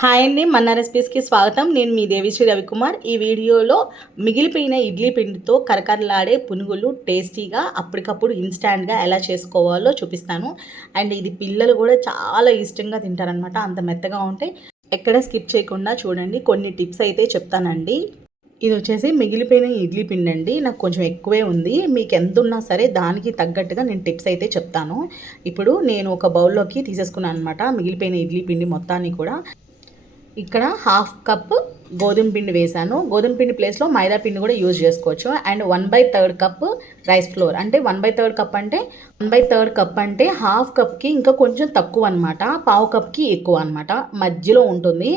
Hi అండి, మన్నా రెసిపీస్కి స్వాగతం. నేను మీ దేవిశ్రీ రవికుమార్. ఈ వీడియోలో మిగిలిపోయిన ఇడ్లీ పిండితో కరకరలాడే పునుగులు టేస్టీగా అప్పటికప్పుడు ఇన్స్టాంట్గా ఎలా చేసుకోవాలో చూపిస్తాను. అండ్ ఇది పిల్లలు కూడా చాలా ఇష్టంగా తింటారనమాట. అంత మెత్తగా ఉంటే ఎక్కడ స్కిప్ చేయకుండా చూడండి. కొన్ని టిప్స్ అయితే చెప్తానండి. ఇది వచ్చేసి మిగిలిపోయిన ఇడ్లీ పిండి అండి. నాకు కొంచెం ఎక్కువే ఉంది. మీకు ఎంత ఉన్నా సరే దానికి తగ్గట్టుగా నేను టిప్స్ అయితే చెప్తాను. ఇప్పుడు నేను ఒక బౌల్లోకి తీసేసుకున్నాను అనమాట మిగిలిపోయిన ఇడ్లీ పిండి మొత్తాన్ని కూడా. ఇక్కడ హాఫ్ కప్ గోధుమ పిండి వేసాను. గోధుమ పిండి ప్లేస్లో మైదా పిండి కూడా యూజ్ చేసుకోవచ్చు. And 1/3 cup rice flour. అంటే 1/3 కప్ అంటే 1/3 కప్ అంటే హాఫ్ కప్కి ఇంకా కొంచెం తక్కువ అనమాట. పావు కప్కి ఎక్కువ అనమాట, మధ్యలో ఉంటుంది.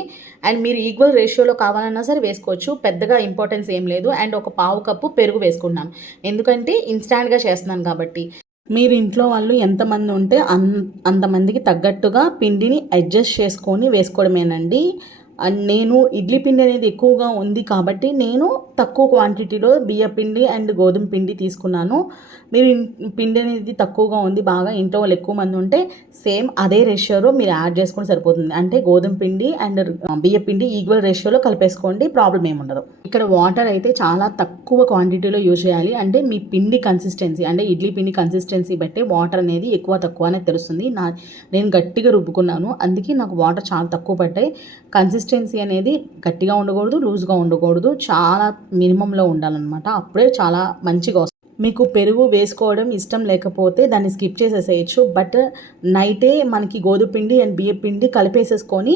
అండ్ మీరు ఈక్వల్ రేషియోలో కావాలన్నా సరే వేసుకోవచ్చు, పెద్దగా ఇంపార్టెన్స్ ఏం లేదు. అండ్ ఒక పావు కప్పు పెరుగు వేసుకున్నాను, ఎందుకంటే ఇన్స్టాంట్గా చేస్తున్నాను కాబట్టి. మీరు ఇంట్లో వాళ్ళు ఎంతమంది ఉంటే అంతమందికి తగ్గట్టుగా పిండిని అడ్జస్ట్ చేసుకొని వేసుకోవడమేనండి. నేను ఇడ్లీ పిండి అనేది ఎక్కువగా ఉంది కాబట్టి నేను తక్కువ క్వాంటిటీలో బియ్య పిండి అండ్ గోధుమ పిండి తీసుకున్నాను. మీరు పిండి అనేది తక్కువగా ఉంది, బాగా ఇంట్లో వాళ్ళు ఎక్కువ మంది ఉంటే సేమ్ అదే రేషియోలో మీరు యాడ్ చేసుకొని సరిపోతుంది. అంటే గోధుమ పిండి అండ్ బియ్య పిండి ఈక్వల్ రేషియోలో కలిపేసుకోండి, ప్రాబ్లం ఏమి ఉండదు. ఇక్కడ వాటర్ అయితే చాలా తక్కువ క్వాంటిటీలో యూజ్ చేయాలి. అంటే మీ పిండి కన్సిస్టెన్సీ, అంటే ఇడ్లీ పిండి కన్సిస్టెన్సీ బట్టి వాటర్ అనేది ఎక్కువ తక్కువ అనేది తెలుస్తుంది. నేను గట్టిగా రుబ్బుకున్నాను, అందుకే నాకు వాటర్ చాలా తక్కువ పడ్డాయి. కన్సిస్టెన్సీ అనేది గట్టిగా ఉండకూడదు, లూజ్గా ఉండకూడదు, చాలా మినిమంలో ఉండాలన్నమాట. అప్పుడే చాలా మంచిగా వస్తుంది. మీకు పెరుగు వేసుకోవడం ఇష్టం లేకపోతే దాన్ని స్కిప్ చేసేసేయచ్చు. బట్ నైటే మనకి గోధుమ పిండి అండ్ బియ్య పిండి కలిపేసేసుకొని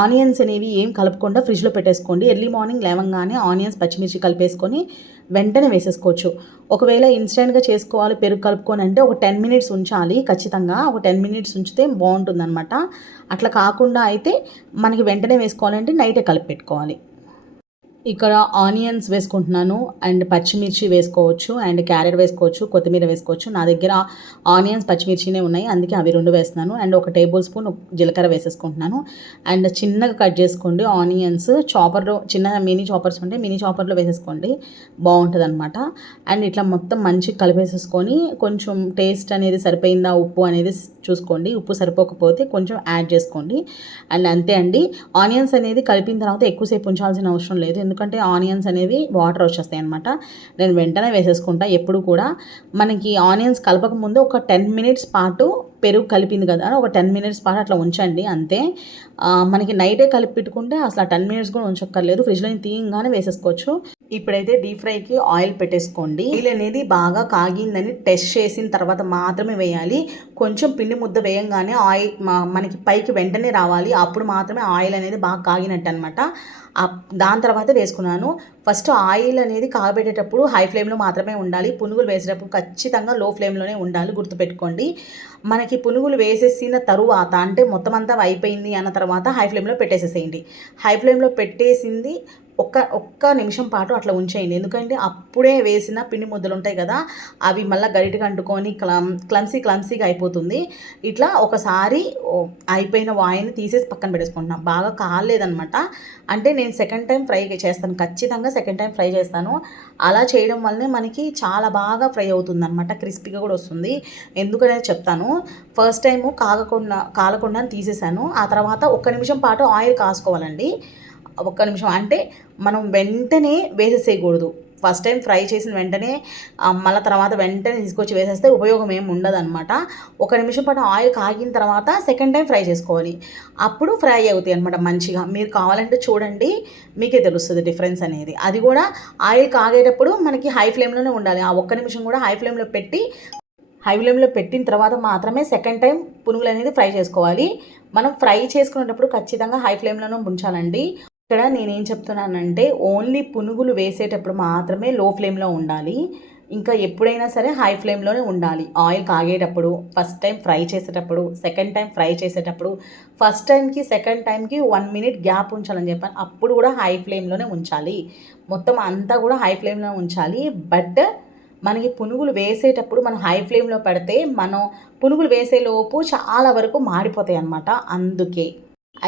ఆనియన్స్ అనేవి ఏం కలపకుండా ఫ్రిడ్జ్లో పెట్టేసుకోండి. ఎర్లీ మార్నింగ్ లేవగానే ఆనియన్స్ పచ్చిమిర్చి కలిపేసుకొని వెంటనే వేసేసుకోవచ్చు. ఒకవేళ ఇన్స్టెంట్గా చేసుకోవాలి పెరుగు కలుపుకొని అంటే ఒక 10 మినిట్స్ ఉంచాలి ఖచ్చితంగా. ఒక 10 మినిట్స్ ఉంచితే బాగుంటుందన్నమాట. అట్లా కాకుండా అయితే మనకి వెంటనే వేసుకోవాలంటే నైటే కలిపి పెట్టుకోవాలి. ఇక్కడ ఆనియన్స్ వేసుకుంటున్నాను అండ్ పచ్చిమిర్చి వేసుకోవచ్చు అండ్ క్యారెట్ వేసుకోవచ్చు, కొత్తిమీర వేసుకోవచ్చు. నా దగ్గర ఆనియన్స్ పచ్చిమిర్చినే ఉన్నాయి, అందుకే అవి 2 వేస్తున్నాను. అండ్ ఒక టేబుల్ స్పూన్ జీలకర్ర వేసేసుకుంటున్నాను. అండ్ చిన్నగా కట్ చేసుకోండి ఆనియన్స్. చాపర్లో చిన్న మినీ చాపర్స్ ఉంటే మినీ చాపర్లో వేసేసుకోండి, బాగుంటుంది అనమాట. అండ్ ఇట్లా మొత్తం మంచిగా కలిపేసేసుకొని కొంచెం టేస్ట్ అనేది సరిపోయిందా ఉప్పు అనేది చూసుకోండి. ఉప్పు సరిపోకపోతే కొంచెం యాడ్ చేసుకోండి. అండ్ అంతే అండి. ఆనియన్స్ అనేది కలిపిన తర్వాత ఎక్కువసేపు ఉంచాల్సిన అవసరం లేదు, ఎందుకంటే ఆనియన్స్ అనేవి వాటర్ వచ్చేస్తాయి అనమాట. నేను వెంటనే వేసేసుకుంటా. ఎప్పుడు కూడా మనకి ఆనియన్స్ కలపక ముందు ఒక 10 మినిట్స్ పాటు పెరుగు కలిపింది కదా, ఒక 10 మినిట్స్ పాటు అట్లా ఉంచండి అంతే. మనకి నైటే కలిపి పెట్టుకుంటే అసలు ఆ 10 మినిట్స్ కూడా ఉంచక్కర్లేదు, ఫ్రిడ్జ్లో తీయంగానే వేసేసుకోవచ్చు. ఇప్పుడైతే డీప్ ఫ్రైకి ఆయిల్ పెట్టేసుకోండి. ఆయిల్ అనేది బాగా కాగిందని టెస్ట్ చేసిన తర్వాత మాత్రమే వేయాలి. కొంచెం పిండి ముద్ద వేయంగానే ఆయిల్ మనకి పైకి వెంటనే రావాలి, అప్పుడు మాత్రమే ఆయిల్ అనేది బాగా కాగినట్టు అనమాట. దాని తర్వాత వేసుకున్నాను. ఫస్ట్ ఆయిల్ అనేది కాగబెట్టేటప్పుడు హై ఫ్లేమ్లో మాత్రమే ఉండాలి. పునుగులు వేసేటప్పుడు ఖచ్చితంగా లో ఫ్లేమ్లోనే ఉండాలి, గుర్తుపెట్టుకోండి. మనకి పునుగులు వేసేసిన తరువాత అంటే మొత్తం అంతా అయిపోయింది అన్న తర్వాత హై ఫ్లేమ్లో పెట్టేసేసేయండి. హై ఫ్లేమ్లో పెట్టేసింది ఒక్క నిమిషం పాటు అట్లా ఉంచేయండి, ఎందుకంటే అప్పుడే వేసిన పిండి ముద్దలు ఉంటాయి కదా, అవి మళ్ళీ గరిటకి అంటుకొని క్లమ్సీగా అయిపోతుంది. ఇట్లా ఒకసారి అయిపోయిన వాయిని తీసేసి పక్కన పెట్టేసుకుంటున్నాను. బాగా కాలేదనమాట, అంటే నేను సెకండ్ టైం ఫ్రై చేస్తాను, ఖచ్చితంగా సెకండ్ టైం ఫ్రై చేస్తాను. అలా చేయడం వల్లనే మనకి చాలా బాగా ఫ్రై అవుతుంది అనమాట, క్రిస్పీగా కూడా వస్తుంది. ఎందుకనేది చెప్తాను. ఫస్ట్ టైము కాలకుండా తీసేసాను. ఆ తర్వాత ఒక్క నిమిషం పాటు ఆయిల్ కాసుకోవాలండి. ఒక్క నిమిషం అంటే మనం వెంటనే వేసేసేయకూడదు. ఫస్ట్ టైం ఫ్రై చేసిన వెంటనే మళ్ళీ తర్వాత వెంటనే తీసుకొచ్చి వేసేస్తే ఉపయోగం ఏమి ఉండదు అనమాట. ఒక నిమిషం పాటు ఆయిల్ కాగిన తర్వాత సెకండ్ టైం ఫ్రై చేసుకోవాలి, అప్పుడు ఫ్రై అవుతాయి అనమాట మంచిగా. మీరు కావాలంటే చూడండి, మీకే తెలుస్తుంది డిఫరెన్స్ అనేది. అది కూడా ఆయిల్ కాగేటప్పుడు మనకి హై ఫ్లేమ్లోనే ఉండాలి. ఆ ఒక్క నిమిషం కూడా హై ఫ్లేమ్లో పెట్టిన తర్వాత మాత్రమే సెకండ్ టైం పునుగులు అనేది ఫ్రై చేసుకోవాలి. మనం ఫ్రై చేసుకునేటప్పుడు ఖచ్చితంగా హై ఫ్లేమ్లోనే ఉంచాలండి. ఇక్కడ నేనేం చెప్తున్నానంటే ఓన్లీ పునుగులు వేసేటప్పుడు మాత్రమే లో ఫ్లేమ్లో ఉండాలి, ఇంకా ఎప్పుడైనా సరే హై ఫ్లేమ్లోనే ఉండాలి. ఆయిల్ కాగేటప్పుడు, ఫస్ట్ టైం ఫ్రై చేసేటప్పుడు, సెకండ్ టైం ఫ్రై చేసేటప్పుడు, ఫస్ట్ టైంకి సెకండ్ టైంకి 1 మినిట్ గ్యాప్ ఉంచాలని చెప్పాను, అప్పుడు కూడా హై ఫ్లేమ్లోనే ఉంచాలి. మొత్తం అంతా కూడా హై ఫ్లేమ్లో ఉంచాలి. బట్ మనకి పునుగులు వేసేటప్పుడు మనం హై ఫ్లేమ్లో పెడితే మనం పునుగులు వేసేలోపు చాలా వరకు మాడిపోతాయి అన్నమాట. అందుకే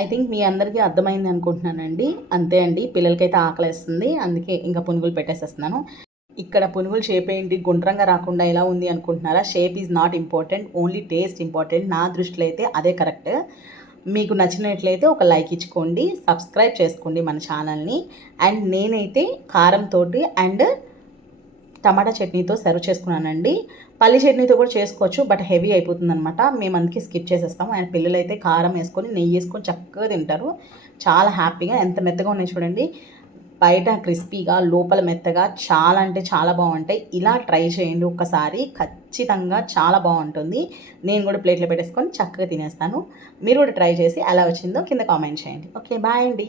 ఐ థింక్ మీ అందరికీ అర్థమైంది అనుకుంటున్నానండి. అంతే అండి, పిల్లలకైతే ఆకలేస్తుంది, అందుకే ఇంకా పునుగులు పెట్టేసేస్తున్నాను. ఇక్కడ పునుగులు షేప్ ఏంటి గుండ్రంగా రాకుండా ఎలా ఉంది అనుకుంటున్నారా? Shape is not important, only taste important. నా దృష్టిలో అయితే అదే కరెక్ట్. మీకు నచ్చినట్లయితే ఒక లైక్ ఇచ్చుకోండి, సబ్స్క్రైబ్ చేసుకోండి మన ఛానల్ని. అండ్ నేనైతే కారంతో అండ్ టమాటా చట్నీతో సర్వ్ చేసుకున్నానండి. పల్లి చట్నీతో కూడా చేసుకోవచ్చు, బట్ హెవీ అయిపోతుందనమాట. మేము అందుకే స్కిప్ చేసేస్తాము. అండ్ పిల్లలైతే కారం వేసుకొని నెయ్యి వేసుకొని చక్కగా తింటారు, చాలా హ్యాపీగా. ఎంత మెత్తగా ఉన్నాయి చూడండి, బయట క్రిస్పీగా లోపల మెత్తగా, చాలా అంటే చాలా బాగుంటాయి. ఇలా ట్రై చేయండి ఒక్కసారి, ఖచ్చితంగా చాలా బాగుంటుంది. నేను కూడా ప్లేట్లో పెట్టేసుకొని చక్కగా తినేస్తాను. మీరు కూడా ట్రై చేసి ఎలా వచ్చిందో కింద కామెంట్ చేయండి. ఓకే, బాయ్ అండి.